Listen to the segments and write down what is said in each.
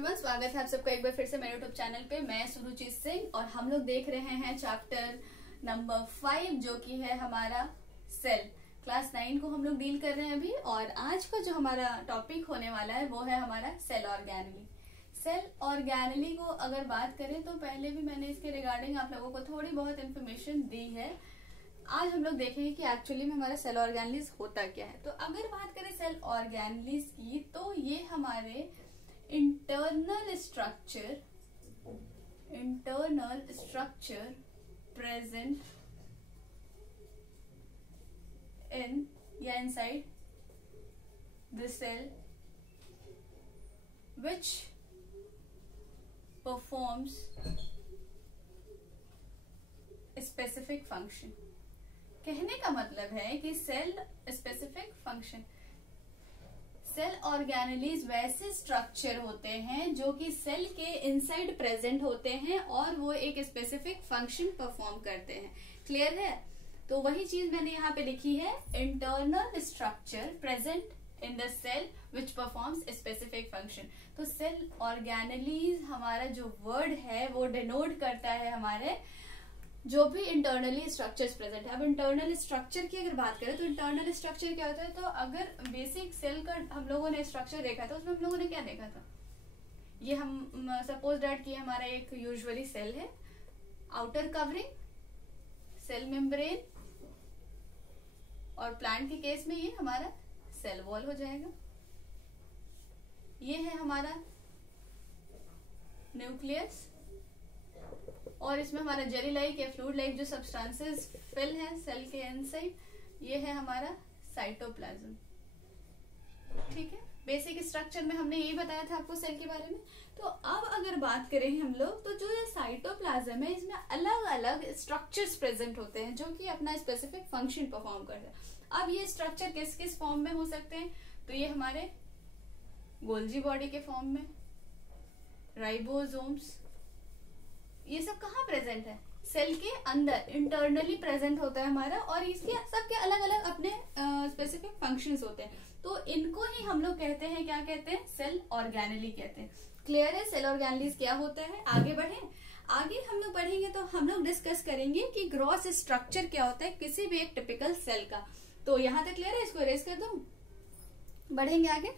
Everyone, स्वागत है आप सबका एक बार फिर से मेरे यूट्यूब चैनल पे। मैं सुरुचि सिंह और हम लोग देख रहे हैं चैप्टर नंबर 5 जो कि है हमारा सेल। क्लास 9 को हम लोग डील कर रहे हैं अभी, और आज का जो हमारा टॉपिक होने वाला है वो है हमारा सेल ऑर्गेनेली। सेल ऑर्गेनेली को अगर बात करें तो पहले भी मैंने इसके रिगार्डिंग आप लोगों को थोड़ी बहुत इन्फॉर्मेशन दी है। आज हम लोग देखेंगे कि एक्चुअली में हमारा सेल ऑर्गेनेलीज होता क्या है। तो अगर बात करें सेल ऑर्गेनेलीज की तो ये हमारे इंटरनल स्ट्रक्चर प्रेजेंट इन या inside the cell which performs specific function। कहने का मतलब है कि cell specific function, cell organelles वैसे स्ट्रक्चर होते हैं जो कि सेल के इनसाइड प्रेजेंट होते हैं और वो एक स्पेसिफिक फंक्शन परफॉर्म करते हैं। क्लियर है? तो वही चीज मैंने यहाँ पे लिखी है, internal structure present in the cell which performs specific function. तो सेल ऑर्गेनेलीज हमारा जो वर्ड है वो डिनोट करता है हमारे जो भी इंटरनली स्ट्रक्चर्स प्रेजेंट है। अब इंटरनल स्ट्रक्चर की अगर बात करें तो इंटरनल स्ट्रक्चर क्या होता है, तो अगर बेसिक सेल का हम लोगों ने स्ट्रक्चर देखा था उसमें हम लोगों ने क्या देखा था, ये हम सपोज दैट कि हमारा एक यूजुअली सेल है, आउटर कवरिंग, सेल मेम्ब्रेन, और प्लांट के केस में ये हमारा सेल वॉल हो जाएगा। ये है हमारा न्यूक्लियस, और इसमें हमारा जेली लाइक या फ्लूइड लाइक जो सब्सटेंसेस फिल है सेल के इनसाइड, ये है हमारा साइटोप्लाज्म। ठीक है, बेसिक स्ट्रक्चर में हमने यही बताया था आपको सेल के बारे में। तो अब अगर बात करें हम लोग तो जो ये साइटोप्लाज्म है इसमें अलग अलग स्ट्रक्चर्स प्रेजेंट होते हैं जो कि अपना स्पेसिफिक फंक्शन परफॉर्म करते हैं। अब ये स्ट्रक्चर किस किस फॉर्म में हो सकते हैं, तो ये हमारे गोल्जी बॉडी के फॉर्म में, राइबोसोम्स, ये सब कहाँ प्रेजेंट है, सेल के अंदर इंटरनली प्रेजेंट होता है हमारा, और इसके सबके अलग अलग अपने स्पेसिफिक फंक्शंस होते हैं। तो इनको ही हम लोग कहते हैं, क्या कहते हैं, सेल ऑर्गेनेली कहते हैं। क्लियर है सेल ऑर्गेनेलीज क्या होता है? आगे बढ़े, आगे हम लोग बढ़ेंगे तो हम लोग डिस्कस करेंगे कि ग्रॉस स्ट्रक्चर क्या होता है किसी भी एक टिपिकल सेल का। तो यहां तक क्लियर है, इसको इरेज कर दूं, बढ़ेंगे आगे।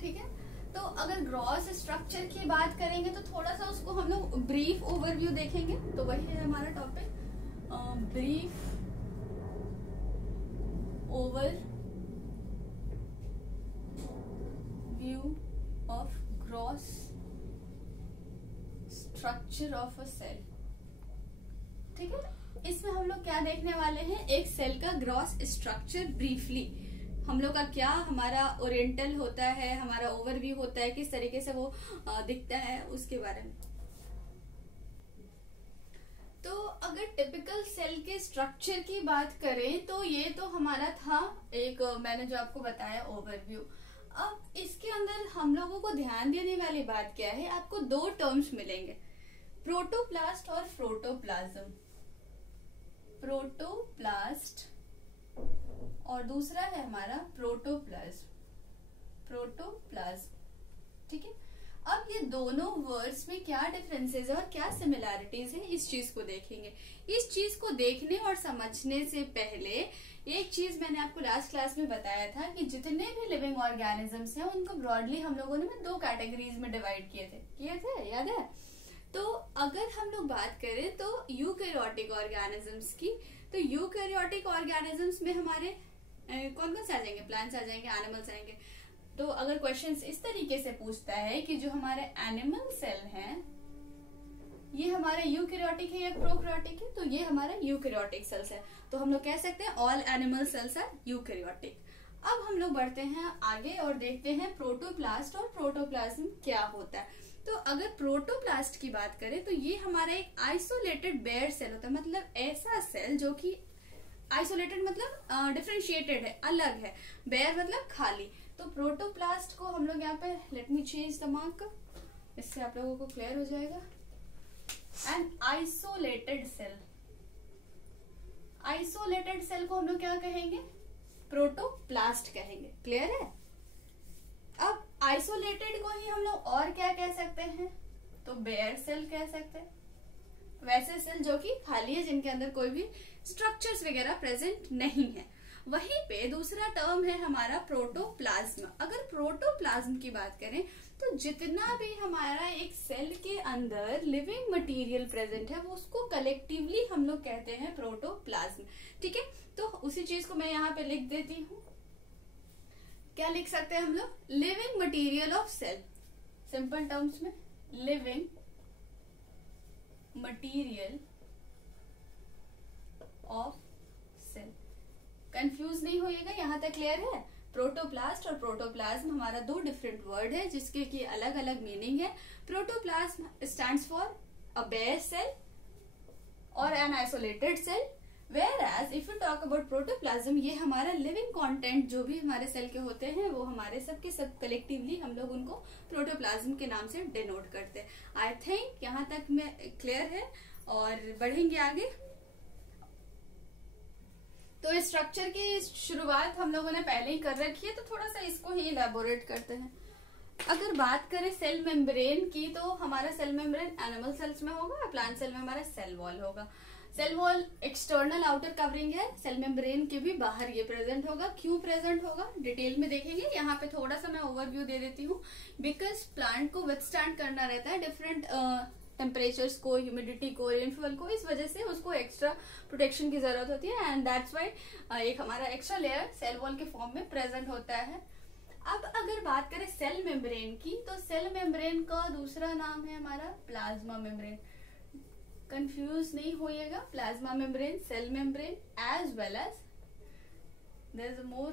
ठीक है, तो अगर ग्रॉस स्ट्रक्चर की बात करेंगे तो थोड़ा सा उसको हम लोग ब्रीफ ओवरव्यू देखेंगे। तो वही है हमारा topic, brief overview of gross structure of a cell. ठीक है, इसमें हम लोग क्या देखने वाले हैं, एक सेल का ग्रॉस स्ट्रक्चर ब्रीफली हम लोग का क्या हमारा ओरिएंटल होता है, हमारा ओवरव्यू होता है, किस तरीके से वो दिखता है उसके बारे में। तो अगर टिपिकल सेल के स्ट्रक्चर की बात करें तो ये तो हमारा था एक मैंने जो आपको बताया ओवरव्यू। अब इसके अंदर हम लोगों को ध्यान देने वाली बात क्या है, आपको दो टर्म्स मिलेंगे, प्रोटोप्लास्ट और प्रोटोप्लाज्म। प्रोटोप्लास्ट और दूसरा है हमारा प्रोटोप्लाज्म। ठीक है, अब ये दोनों वर्ड्स में क्या डिफरेंसेस है और क्या सिमिलैरिटीज है इस चीज को देखेंगे। इस चीज को देखने और समझने से पहले एक चीज मैंने आपको लास्ट क्लास में बताया था कि जितने भी लिविंग ऑर्गेनिजम्स हैं उनको ब्रॉडली हम लोगों ने दो कैटेगरीज में डिवाइड किए थे, याद है? तो अगर हम लोग बात करें तो यूकैरियोटिक ऑर्गेनिजम्स की, तो यूकैरियोटिक ऑर्गेनिजम्स में हमारे कौन कौन से आ जाएंगे, प्लांट्स आ जाएंगे, एनिमल्स आएंगे। तो अगर क्वेश्चंस इस तरीके से पूछता है कि जो हमारे एनिमल सेल हैं ये हमारे यूकैरियोटिक है या प्रोकैरियोटिक है, तो ये हमारा यूकैरियोटिक सेल्स है। तो हम लोग कह सकते हैं all animal cells are eukaryotic. अब हम लोग बढ़ते हैं आगे और देखते हैं प्रोटोप्लास्ट और प्रोटोप्लाज्म क्या होता है। तो अगर प्रोटोप्लास्ट की बात करें तो ये हमारा एक आइसोलेटेड बेयर सेल होता है, मतलब ऐसा सेल जो कि आइसोलेटेड मतलब डिफरेंशिएटेड है, अलग है, बेयर मतलब खाली। तो प्रोटोप्लास्ट को हम लोग यहाँ पे, let me change the mark, इससे आप लोगों को क्लियर हो जाएगा। An isolated cell, isolated cell को हम लोग क्या कहेंगे, प्रोटोप्लास्ट कहेंगे। क्लियर है? आइसोलेटेड को ही हम लोग और क्या कह सकते हैं, तो बेयर सेल कह सकते हैं। वैसे सेल जो कि खाली है, जिनके अंदर कोई भी स्ट्रक्चर्स वगैरह प्रेजेंट नहीं है। वहीं पे दूसरा टर्म है हमारा प्रोटोप्लाज्म। अगर प्रोटोप्लाज्म की बात करें तो जितना भी हमारा एक सेल के अंदर लिविंग मटेरियल प्रेजेंट है वो उसको कलेक्टिवली हम लोग कहते हैं प्रोटोप्लाज्म। ठीक है, तो उसी चीज को मैं यहाँ पे लिख देती हूँ। क्या लिख सकते हैं हम लोग, living material of cell, simple terms में living material of cell. Confuse नहीं होइएगा, यहां तक क्लियर है। प्रोटोप्लास्ट और प्रोटोप्लाज्म हमारा दो डिफरेंट वर्ड है जिसके की अलग अलग मीनिंग है। Protoplasm stands for a bare cell और an isolated cell, whereas if you talk about protoplasm, ये हमारा लिविंग कंटेंट जो भी हमारे सेल के होते हैं वो हमारे सबके सब कलेक्टिवली हम लोग उनको प्रोटोप्लाज्म के नाम से डिनोट करते हैं। आई थिंक यहाँ तक में क्लियर है और बढ़ेंगे आगे। तो स्ट्रक्चर की शुरुआत हम लोगों ने पहले ही कर रखी है, तो थोड़ा सा इसको ही इलेबोरेट करते हैं। अगर बात करें सेल मेम्ब्रेन की, तो हमारा सेल मेम्ब्रेन एनिमल सेल्स में होगा, प्लांट सेल में हमारा सेल वॉल होगा। Cell wall external outer covering है, सेल मेम्ब्रेन के भी बाहर ये प्रेजेंट होगा। क्यों प्रेजेंट होगा डिटेल में देखेंगे। यहाँ पे थोड़ा सा मैं ओवरव्यू दे देती हूँ, बिकॉज प्लांट को विथस्टैंड करना रहता है डिफरेंट टेम्परेचर्स को, ह्यूमिडिटी को, रेनफॉल को, इस वजह से उसको एक्स्ट्रा प्रोटेक्शन की जरूरत होती है एंड दैट्स वाई एक हमारा एक्स्ट्रा लेयर सेल वॉल के फॉर्म में प्रेजेंट होता है। अब अगर बात करें सेल मेम्ब्रेन की, तो सेल मेम्ब्रेन का दूसरा नाम है हमारा प्लाज्मा मेम्ब्रेन। कंफ्यूज नहीं होइएगा, plasma membrane, cell membrane as well as there is more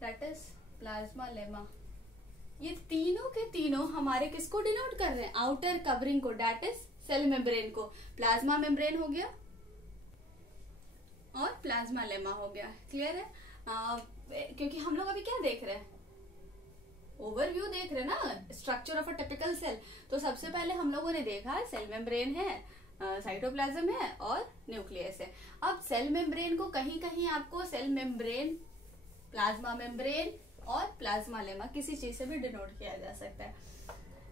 that is plasmalemma. ये तीनों के तीनों हमारे किसको डिनोट कर रहे हैं, आउटर कवरिंग को, दैट इज सेल मेम्ब्रेन को। प्लाज्मा मेम्ब्रेन हो गया और प्लाज्मा लेमा हो गया। क्लियर है? क्योंकि हम लोग अभी क्या देख रहे हैं, ओवरव्यू देख रहे हैं ना, structure of a typical cell. तो सबसे पहले हम लोगों ने देखा सेल मेम्ब्रेन है, साइटोप्लाज्म है और न्यूक्लियस है। अब सेल मेम्ब्रेन को कहीं कहीं आपको सेल मेम्ब्रेन, प्लाज्मा मेम्ब्रेन और प्लाज्मा लेमा किसी चीज से भी डिनोट किया जा सकता है।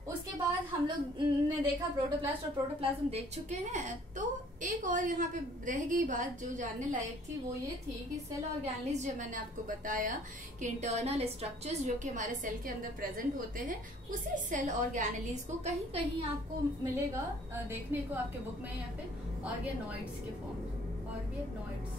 उसके बाद हम लोग ने देखा प्रोटोप्लास्ट और प्रोटोप्लाज्म देख चुके हैं। तो एक और यहाँ पे रह गई बात जो जानने लायक थी, वो ये थी कि सेल ऑर्गेनेल्स, जो मैंने आपको बताया कि इंटरनल स्ट्रक्चर्स जो कि हमारे सेल के अंदर प्रेजेंट होते हैं, उसी सेल ऑर्गेनेल्स को कहीं कहीं आपको मिलेगा देखने को आपके बुक में यहाँ पे ऑर्गेनॉइड्स के फॉर्म में, ऑर्गेनॉइड्स।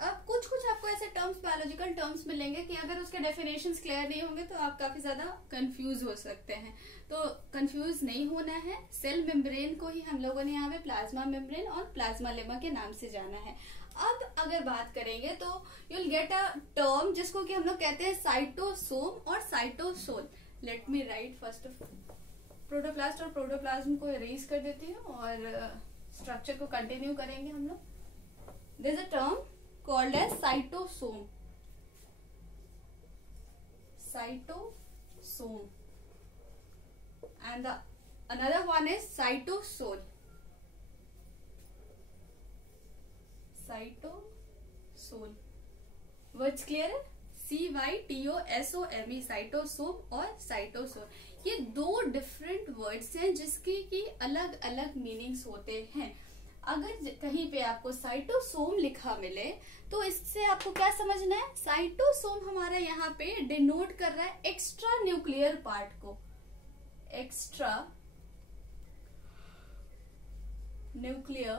अब कुछ कुछ आपको ऐसे टर्म्स, बायोलॉजिकल टर्म्स मिलेंगे कि अगर उसके डेफिनेशंस क्लियर नहीं होंगे तो आप काफी ज्यादा कंफ्यूज हो सकते हैं। तो कंफ्यूज नहीं होना है। सेल मेम्ब्रेन को ही हम लोगों ने यहाँ पे प्लाज्मा मेम्ब्रेन और प्लाज्मा लेमा के नाम से जाना है। अब अगर बात करेंगे तो you will get a term जिसको कि हम लोग कहते हैं साइटोसोम और cytosol. Let me right first protoplast और प्रोटोप्लाज्म को इरेज कर देती हूँ और स्ट्रक्चर को कंटिन्यू करेंगे हम लोग। There is a term called as cytosome, cytosome, and the another one is cytosol, cytosol। Words clear है? CYTOSOME, साइटोसोम और साइटोसोल, ये दो डिफरेंट वर्ड्स हैं जिसके की अलग अलग मीनिंग्स होते हैं। अगर कहीं पे आपको साइटोसोम लिखा मिले तो इससे आपको क्या समझना है, साइटोसोम हमारा यहाँ पे डिनोट कर रहा है एक्स्ट्रा न्यूक्लियर पार्ट को, एक्स्ट्रा न्यूक्लियर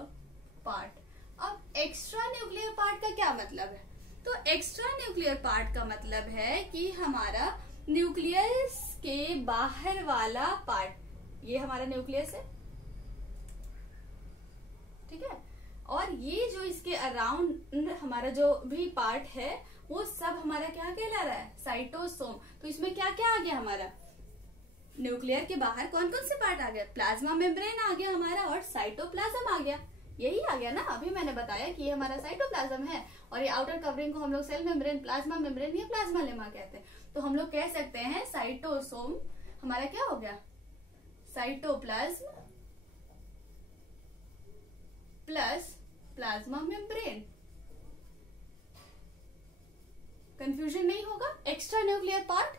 पार्ट। अब एक्स्ट्रा न्यूक्लियर पार्ट का क्या मतलब है, तो एक्स्ट्रा न्यूक्लियर पार्ट का मतलब है कि हमारा न्यूक्लियस के बाहर वाला पार्ट, ये हमारा न्यूक्लियस है, ठीक है, और ये जो इसके अराउंड हमारा जो भी पार्ट है वो सब हमारा क्या कहला रहा है, साइटोसोम। तो इसमें क्या क्या आ गया हमारा, न्यूक्लियर के बाहर कौन कौन से पार्ट आ गए, प्लाज्मा मेम्ब्रेन आ गया हमारा और साइटोप्लाज्म आ गया, यही आ गया ना। अभी मैंने बताया कि ये हमारा साइटोप्लाज्म है और ये आउटर कवरिंग को हम लोग सेल मेम्ब्रेन, प्लाज्मा मेम्ब्रेन या प्लाज्मा लेमा कहते हैं। तो हम लोग कह सकते हैं साइटोसोम हमारा क्या हो गया, cytoplasm plus plasma membrane, confusion नहीं होगा। एक्स्ट्रा न्यूक्लियर पार्ट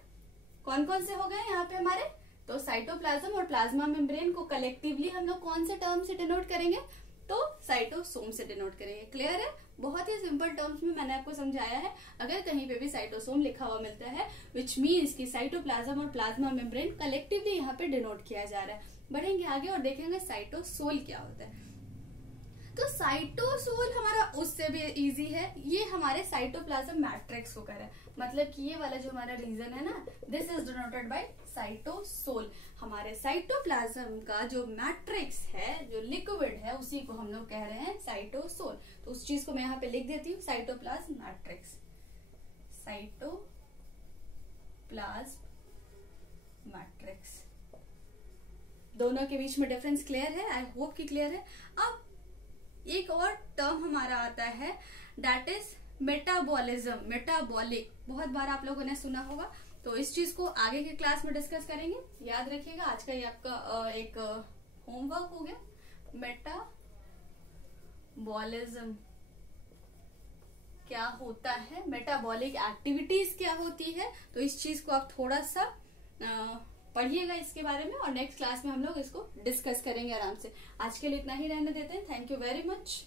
कौन कौन से हो गए यहाँ पे हमारे, तो साइटोप्लाज्म और प्लाज्मा मेम्ब्रेन को कलेक्टिवली हम लोग कौन से टर्म से डिनोट करेंगे, तो साइटोसोम से डिनोट करेंगे। क्लियर है, बहुत ही सिंपल टर्म्स में मैंने आपको समझाया है। अगर कहीं पे भी साइटोसोम लिखा हुआ मिलता है विच मीन्स की साइटोप्लाज्म और प्लाज्मा मेम्ब्रेन कलेक्टिवली यहाँ पे डिनोट किया जा रहा है। बढ़ेंगे आगे और देखेंगे साइटोसोल क्या होता है। तो साइटोसोल हमारा उससे भी इजी है, ये हमारे साइटोप्लाज्म मैट्रिक्स को कर है, मतलब कि ये वाला जो हमारा रीजन है ना, this is denoted by cytosol. हमारे साइटोप्लाज्म का जो मैट्रिक्स है, जो लिक्विड है, उसी को हम लोग कह रहे हैं साइटोसोल। तो उस चीज को मैं यहाँ पे लिख देती हूँ, साइटोप्लाज्म मैट्रिक्स, साइटोप्लाज्म मैट्रिक्स। दोनों के बीच में डिफरेंस क्लियर है, आई होप कि क्लियर है। अब एक और टर्म हमारा आता है दैट इज मेटाबॉलिज्म, मेटाबॉलिक, बहुत बार आप लोगों ने सुना होगा। तो इस चीज को आगे के क्लास में डिस्कस करेंगे, याद रखिएगा। आज का ये आपका एक होमवर्क हो गया, मेटाबॉलिज्म क्या होता है, मेटाबॉलिक एक्टिविटीज क्या होती है। तो इस चीज को आप थोड़ा सा पढ़िएगा इसके बारे में, और नेक्स्ट क्लास में हम लोग इसको डिस्कस करेंगे आराम से। आज के लिए इतना ही रहने देते हैं। Thank you very much.